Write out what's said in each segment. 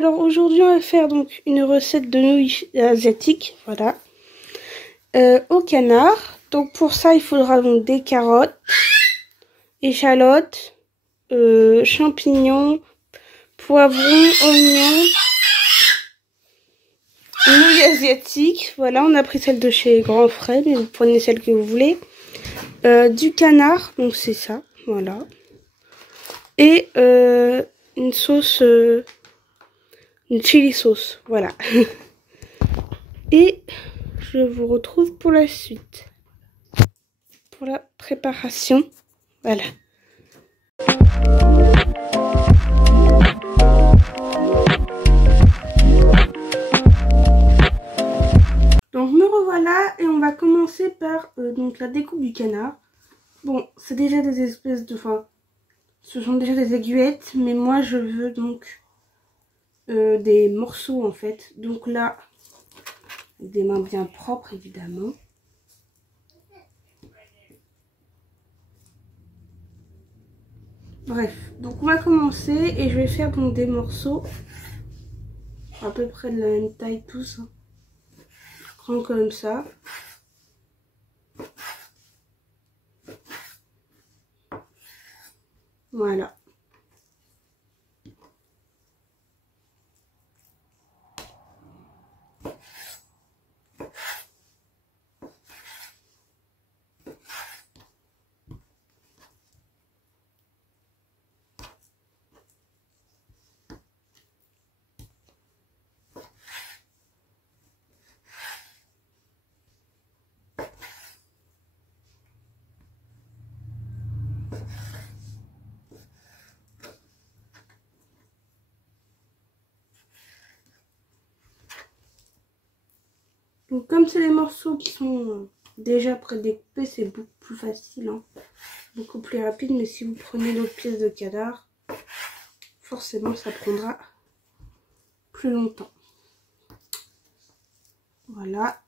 alors aujourd'hui on va faire donc une recette de nouilles asiatiques, voilà, au canard. Donc pour ça il faudra donc des carottes, échalotes, champignons, poivrons, oignons, nouilles asiatiques. Voilà, on a pris celle de chez Grand Frais, mais vous prenez celle que vous voulez. Du canard, donc c'est ça, voilà. Et une sauce, une chili sauce, voilà. Et je vous retrouve pour la suite, pour la préparation, voilà. Donc me revoilà et on va commencer par donc la découpe du canard. Bon, c'est déjà des espèces de... Enfin, ce sont déjà des aiguillettes, mais moi je veux donc des morceaux en fait. Donc là, avec des mains bien propres évidemment. Bref, donc on va commencer et je vais faire donc des morceaux à peu près de la même taille tous. Hein. Je prends comme ça. Voilà. Donc comme c'est les morceaux qui sont déjà prédécoupés, c'est beaucoup plus facile, hein. Beaucoup plus rapide. Mais si vous prenez d'autres pièces de canard, forcément ça prendra plus longtemps. Voilà.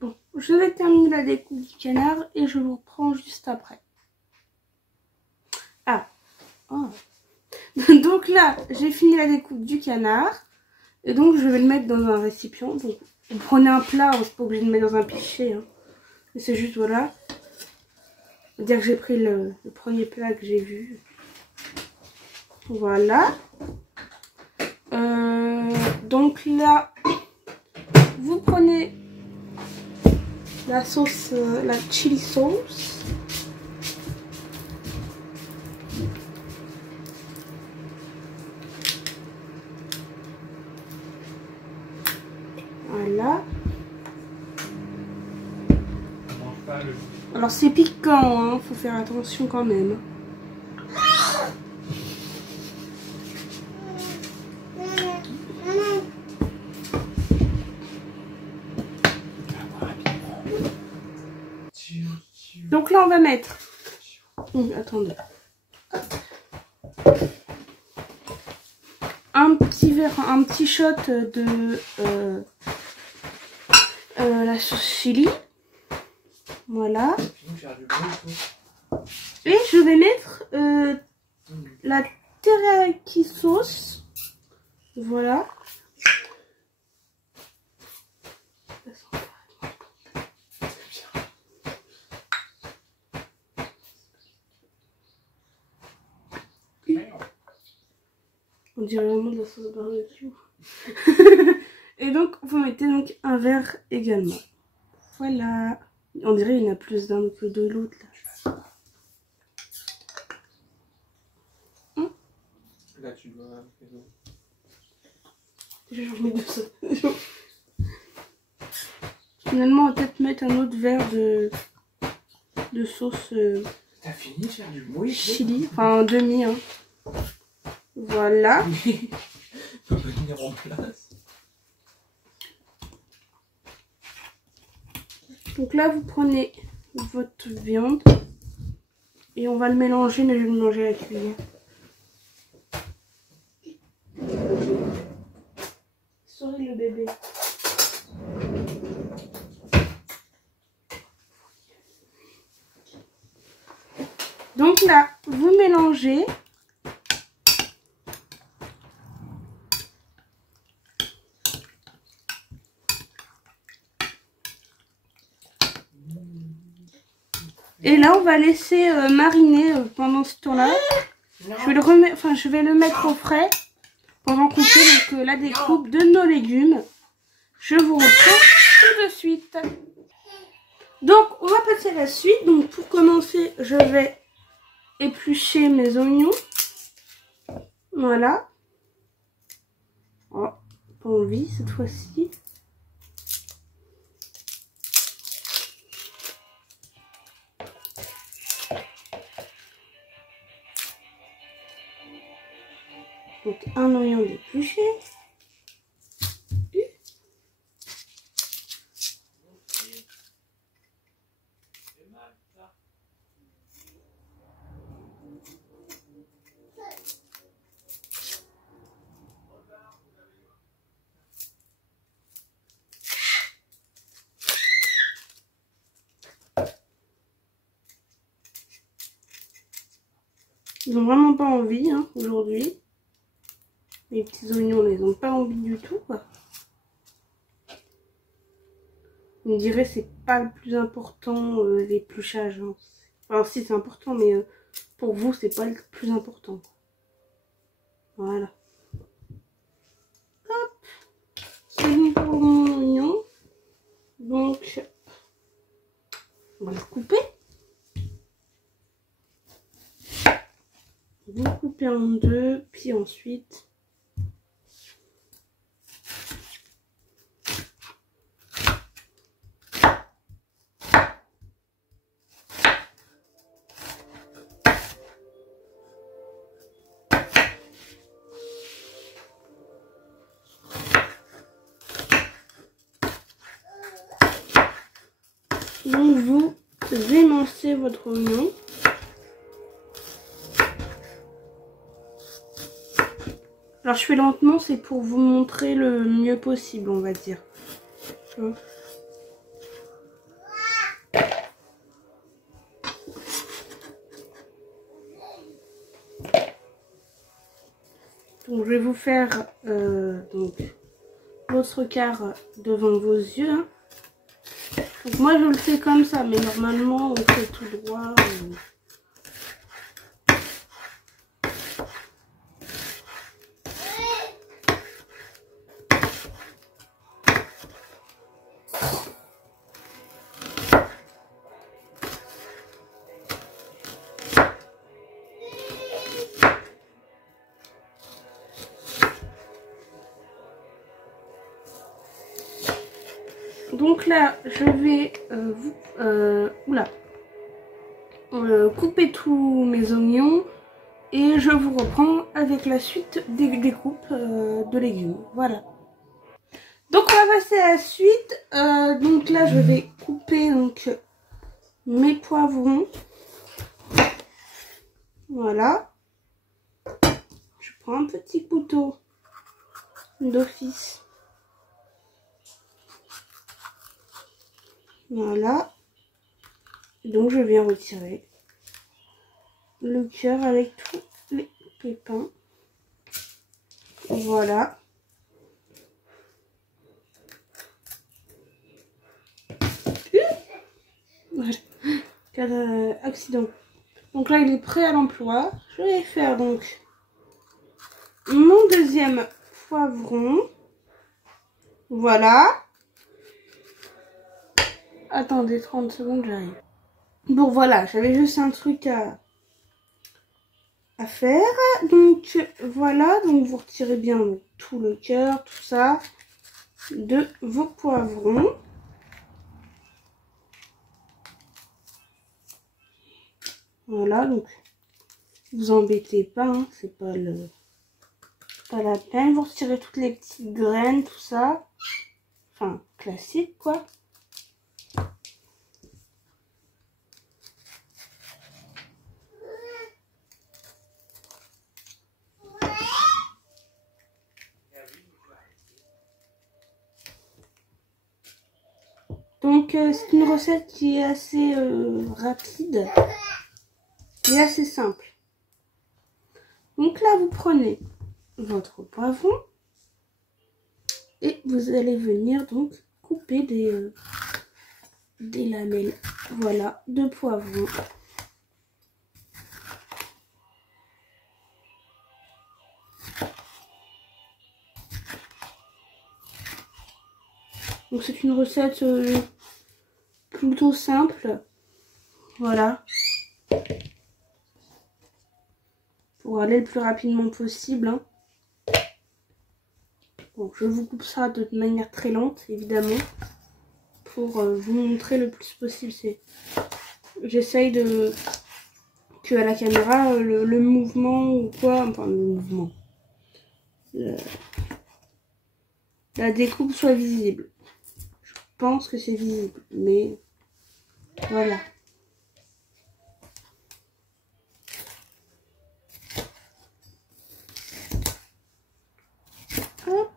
Bon, je vais terminer la découpe du canard et je vous reprends juste après. Ah, oh. Donc là, j'ai fini la découpe du canard. Et donc, je vais le mettre dans un récipient. Donc, vous prenez un plat, on n'est pas obligé de le mettre dans un pichet. Hein. Mais c'est juste, voilà. On va dire que j'ai pris le premier plat que j'ai vu. Voilà. Donc là, vous prenez la sauce, la chili sauce. Voilà. Alors c'est piquant, hein, faut faire attention quand même. Donc là on va mettre... attendez. Un petit verre, un petit shot de la sauce chili. Voilà. Et je vais mettre la teriyaki sauce. Voilà. On dirait vraiment de la sauce barbecue. Et donc, vous mettez donc un verre également. Voilà. On dirait qu'il y en a plus d'un que de l'autre là. Là, tu dois... Je remets deux ça. Finalement, on va peut-être mettre un autre verre de sauce T'as fini de faire du bruit chili. Enfin, un demi. Hein. Voilà. On peut venir en place. Donc là, vous prenez votre viande. Et on va le mélanger, mais je vais le manger à la cuillère. Souris le bébé. Donc là, vous mélangez. Et là, on va laisser mariner pendant ce temps-là. Je vais le mettre au frais pendant qu'on fait la découpe de nos légumes. Je vous reprends tout de suite. Donc, on va passer à la suite. Donc, pour commencer, je vais éplucher mes oignons. Voilà. Oh, pas envie cette fois-ci. Donc, un oignon d'épluché. Ils ont vraiment pas envie hein, aujourd'hui. Les petits oignons, ils n'ont pas envie du tout, quoi. On dirait c'est pas le plus important, l'épluchage. Hein. Enfin, si, c'est important, mais pour vous, c'est pas le plus important. Voilà. Hop. C'est bon pour mon oignon. Donc, on va le couper. Vous coupez en deux, puis ensuite... Donc vous émincez votre oignon. Alors je fais lentement, c'est pour vous montrer le mieux possible, on va dire. Donc je vais vous faire donc votre quart devant vos yeux. Hein. Donc moi je le fais comme ça, mais normalement on fait tout droit. Donc là, je vais couper tous mes oignons et je vous reprends avec la suite des découpes de légumes. Voilà. Donc on va passer à la suite. Donc là, je vais couper donc mes poivrons. Voilà. Je prends un petit couteau d'office. Voilà. Donc je viens retirer le cœur avec tous les pépins. Voilà. Voilà. Accident. Donc là il est prêt à l'emploi. Je vais faire donc mon deuxième poivron. Voilà. Attendez 30 secondes, j'arrive. Bon voilà, j'avais juste un truc à faire. Donc voilà, donc vous retirez bien tout le cœur, tout ça, de vos poivrons. Voilà, donc vous embêtez pas, hein, c'est pas la peine. Vous retirez toutes les petites graines, tout ça. Enfin, classique quoi. Donc c'est une recette qui est assez rapide et assez simple. Donc là vous prenez votre poivron et vous allez venir donc couper des lamelles, voilà, de poivron. Donc c'est une recette plutôt simple, voilà, pour aller le plus rapidement possible, hein. Bon, je vous coupe ça de manière très lente, évidemment, pour vous montrer le plus possible. J'essaye que à la caméra, le mouvement ou quoi, enfin le mouvement, la découpe soit visible. Je pense que c'est visible, mais voilà. Hop.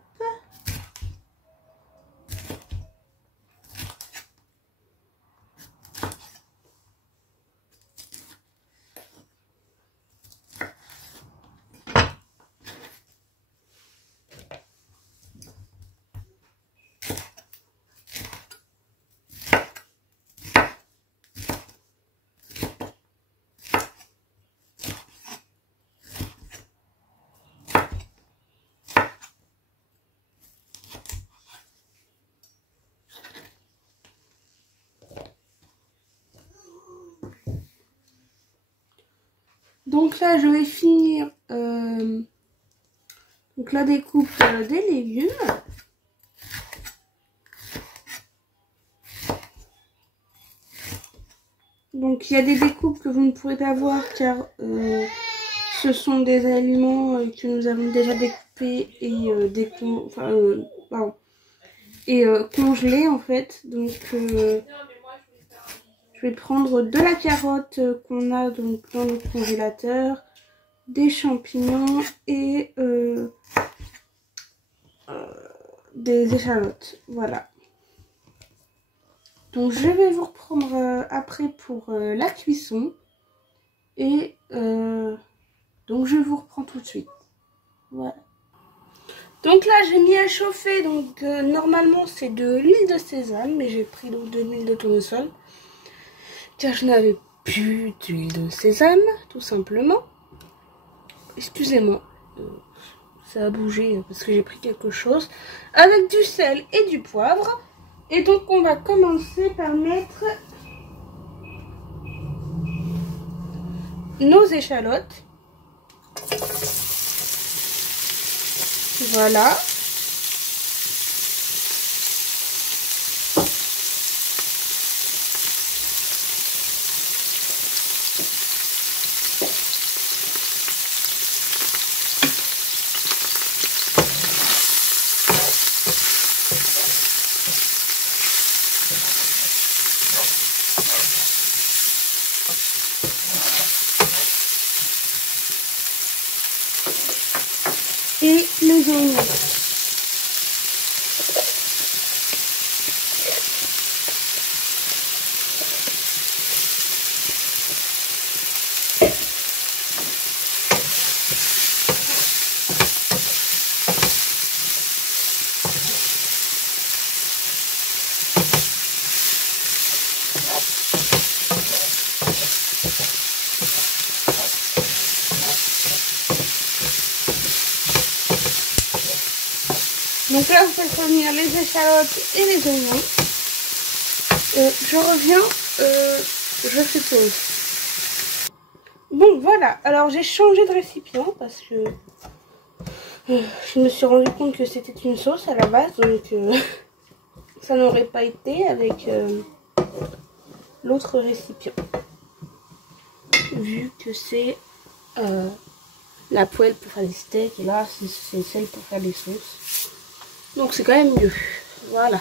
Donc là, je vais finir donc la découpe des légumes. Donc il y a des découpes que vous ne pourrez pas voir car ce sont des aliments que nous avons déjà découpés et congelés en fait. Donc je vais prendre de la carotte qu'on a donc dans le congélateur, des champignons et des échalotes. Voilà. Donc je vais vous reprendre après pour la cuisson. Et donc je vous reprends tout de suite. Voilà. Donc là j'ai mis à chauffer. Donc normalement c'est de l'huile de sésame. Mais j'ai pris donc de l'huile de tournesol. Car je n'avais plus d'huile de sésame. Tout simplement. Excusez-moi. Ça a bougé parce que j'ai pris quelque chose. Avec du sel et du poivre. Et donc on va commencer par mettre nos échalotes. Voilà. Et les oignons. Donc là, vous faites revenir les échalotes et les oignons. Je reviens, je fais pause. Bon, voilà. Alors, j'ai changé de récipient parce que je me suis rendu compte que c'était une sauce à la base. Donc, ça n'aurait pas été avec l'autre récipient. Vu que c'est la poêle pour faire des steaks et là, c'est celle pour faire des sauces. Donc c'est quand même mieux. Voilà.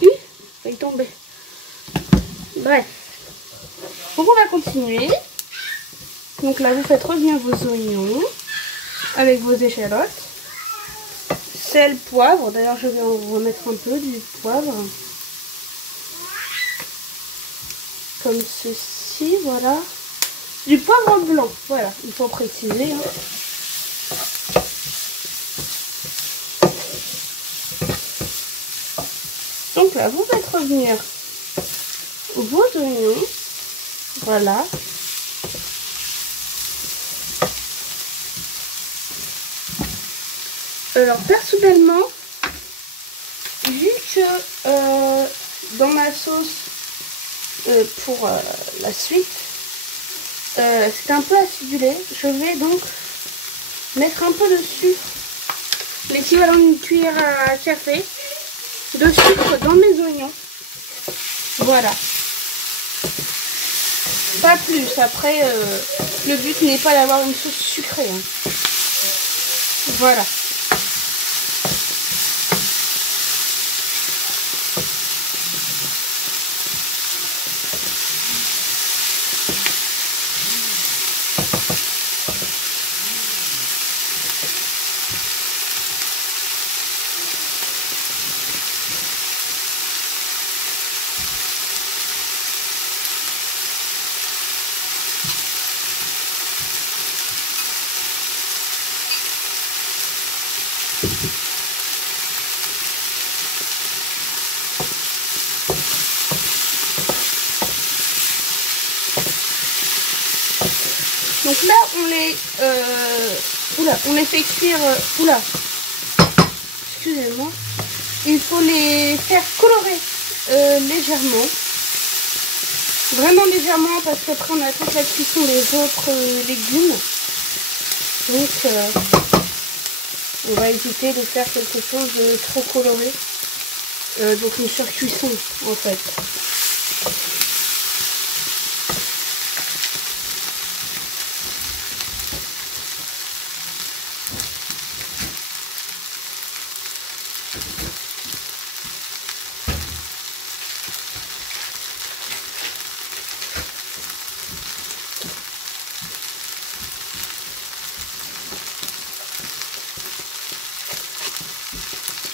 Il est tombé. Bref. Donc on va continuer. Donc là vous faites revenir vos oignons avec vos échalotes. sel, poivre. D'ailleurs, je vais en remettre un peu du poivre. Comme ceci, voilà. Du poivre blanc, voilà, il faut préciser. Hein. Donc là, vous faites revenir vos oignons. Voilà. Alors personnellement, vu que dans ma sauce pour la suite, c'est un peu acidulé, je vais donc mettre un peu de sucre, l'équivalent d'une cuillère à café de sucre dans mes oignons. Voilà. Pas plus. Après, le but n'est pas d'avoir une sauce sucrée. Hein. Voilà. Donc là, on les fait cuire. Excusez-moi. Il faut les faire colorer légèrement. Vraiment légèrement parce qu'après on a toute la cuisson des autres légumes. Donc on va éviter de faire quelque chose de trop coloré. Donc une surcuisson en fait.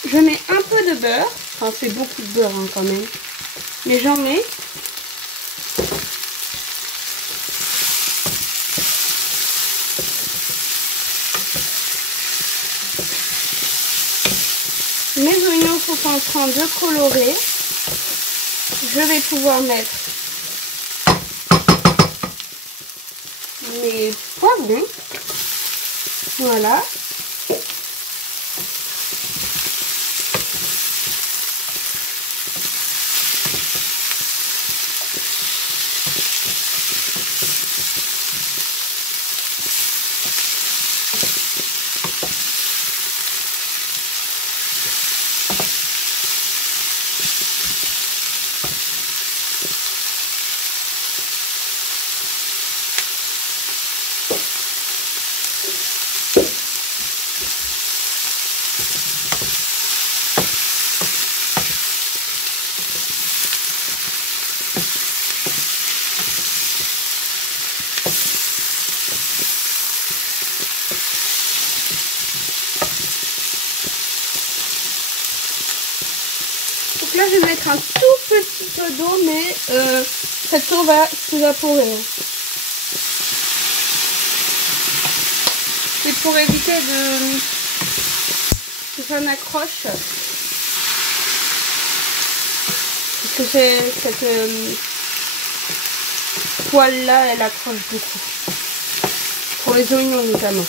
Je mets un peu de beurre, enfin c'est beaucoup de beurre hein, quand même, mais j'en mets. Mes oignons sont en train de colorer. Je vais pouvoir mettre mes poivrons. Voilà. Donc là, je vais mettre un tout petit peu d'eau, mais cette eau va s'évaporer. C'est pour éviter que ça n'accroche. Parce que cette poêle là, elle accroche beaucoup. Pour les oignons notamment.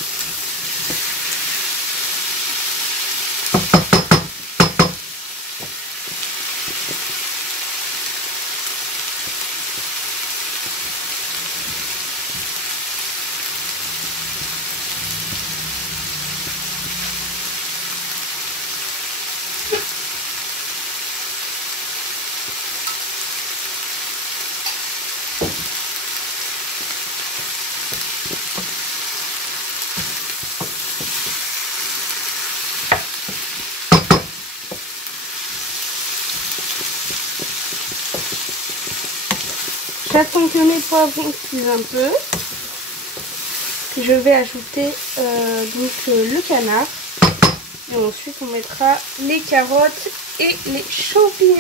J'attends que mes poivrons cuisent un peu. Je vais ajouter le canard. Et ensuite on mettra les carottes et les champignons.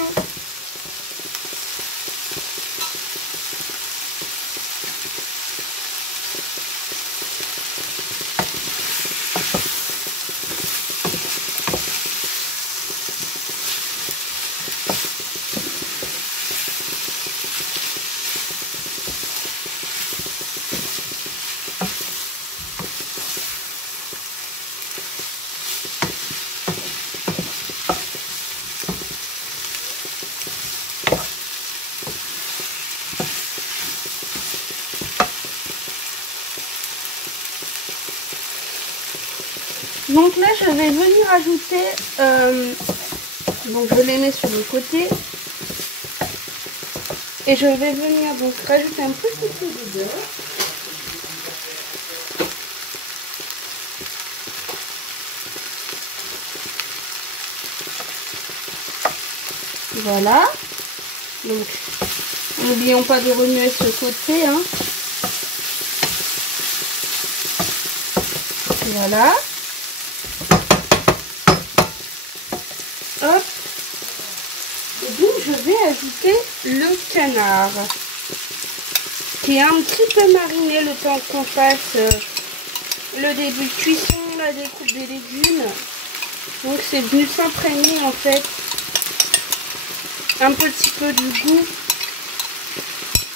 Donc là je vais venir ajouter, donc je les mets sur le côté et je vais venir donc rajouter un petit peu de beurre. Voilà, donc n'oublions pas de remuer ce côté, hein. Voilà. Hop. Et donc je vais ajouter le canard qui est un petit peu mariné le temps qu'on fasse le début de cuisson, la découpe des légumes. Donc c'est venu s'imprégner en fait un petit peu du goût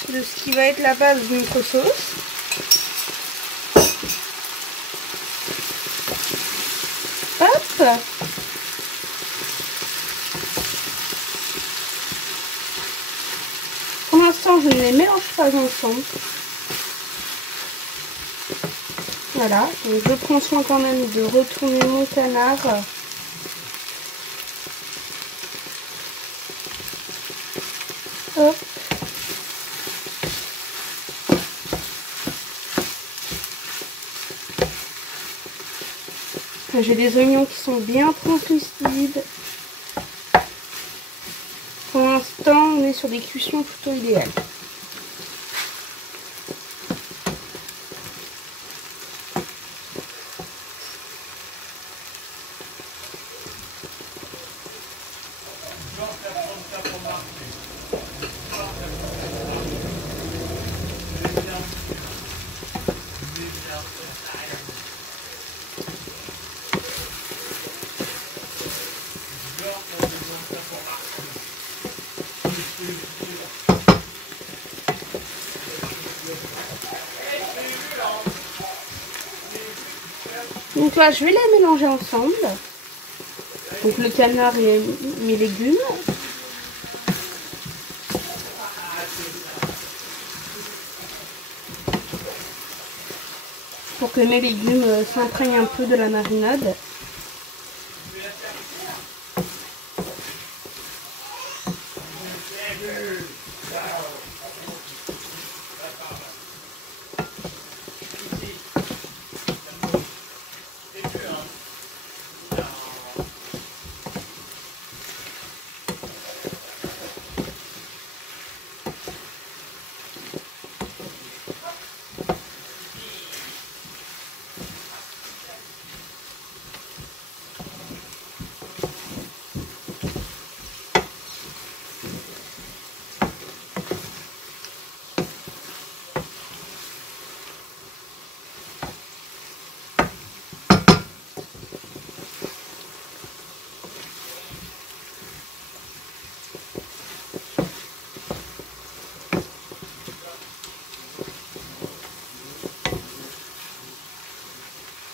de ce qui va être la base de notre sauce. Hop. Pour l'instant, je ne les mélange pas ensemble. Voilà, donc je prends soin quand même de retourner mon canard. Hop. J'ai des oignons qui sont bien translucides. Pour l'instant, on est sur des cuissons plutôt idéales. Donc là, je vais les mélanger ensemble. Donc le canard et mes légumes. Pour que mes légumes s'imprègnent un peu de la marinade.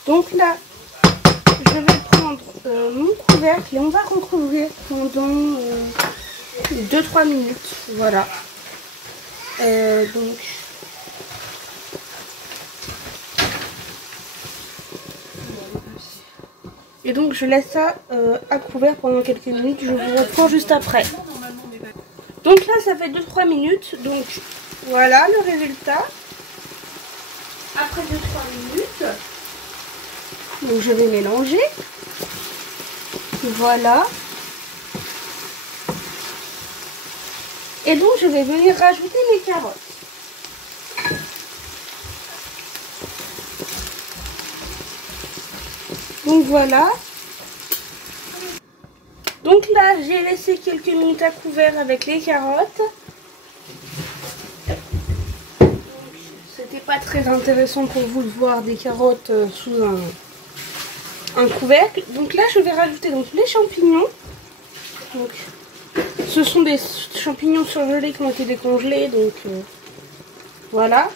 Donc là, je vais prendre mon couvercle et on va recouvrir pendant 2-3 minutes. Voilà. Donc, et donc je laisse ça à couvert pendant quelques minutes. Je vous reprends juste après. Donc là, ça fait 2-3 minutes. Donc voilà le résultat. Après 2-3 minutes. Donc je vais mélanger. Voilà. Et donc je vais venir rajouter mes carottes. Donc voilà. Donc là, j'ai laissé quelques minutes à couvert avec les carottes. C'était pas très intéressant pour vous de voir des carottes sous un couvercle. Donc là, je vais rajouter donc les champignons. Donc, ce sont des champignons surgelés qui ont été décongelés. Donc voilà.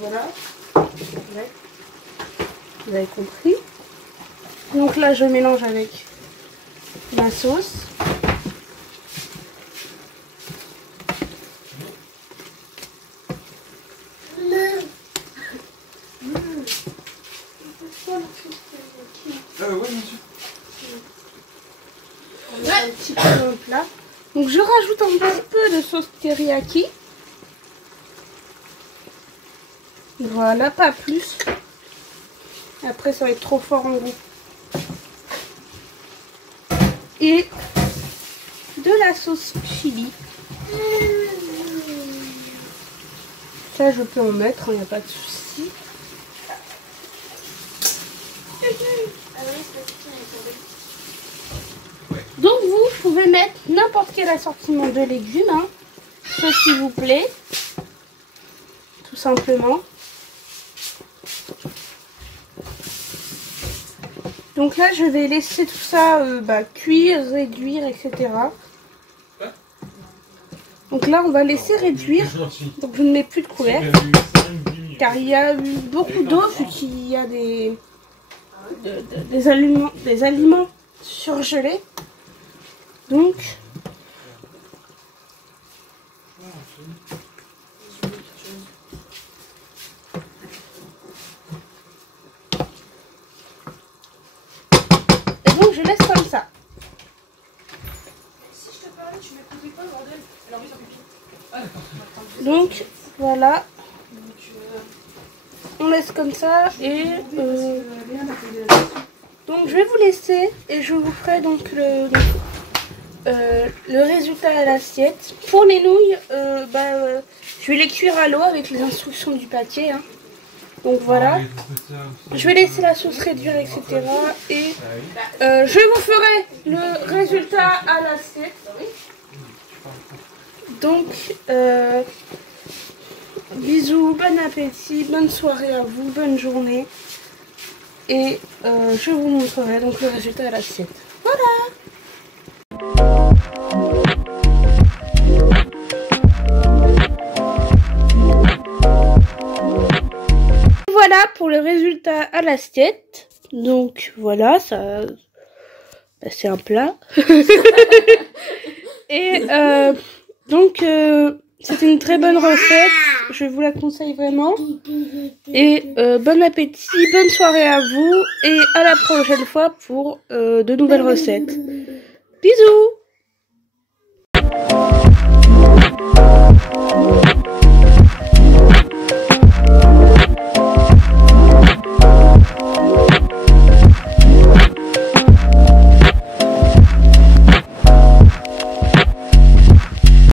Voilà. Ouais. Vous avez compris. Donc là, je mélange avec ma sauce. Ouais, bien sûr. On met un petit peu dans le plat. Donc je rajoute un petit peu de sauce teriyaki. Voilà, pas plus. Après, ça va être trop fort en goût. Et de la sauce chili. Ça, je peux en mettre, il n'y a pas de souci. Donc vous pouvez mettre n'importe quel assortiment de légumes, hein, ce qui vous plaît, tout simplement. Donc là, je vais laisser tout ça cuire, réduire, etc. Donc là, on va laisser réduire. Donc je ne mets plus de couvercle, car il y a eu beaucoup d'eau vu qu'il y a des aliments surgelés. Donc je laisse comme ça. Donc voilà. On laisse comme ça et donc je vais vous laisser et je vous ferai donc le résultat à l'assiette. Pour les nouilles, je vais les cuire à l'eau avec les instructions du paquet. Hein. Donc voilà. Je vais laisser la sauce réduire, etc. Et je vous ferai le résultat à l'assiette. Donc, bisous, bon appétit, bonne soirée à vous, bonne journée. Et je vous montrerai donc le résultat à l'assiette. Voilà! Voilà pour le résultat à l'assiette. Donc voilà, ça, c'est un plat. Et donc c'était une très bonne recette. Je vous la conseille vraiment. Et bon appétit, bonne soirée à vous et à la prochaine fois pour de nouvelles recettes. Bisous!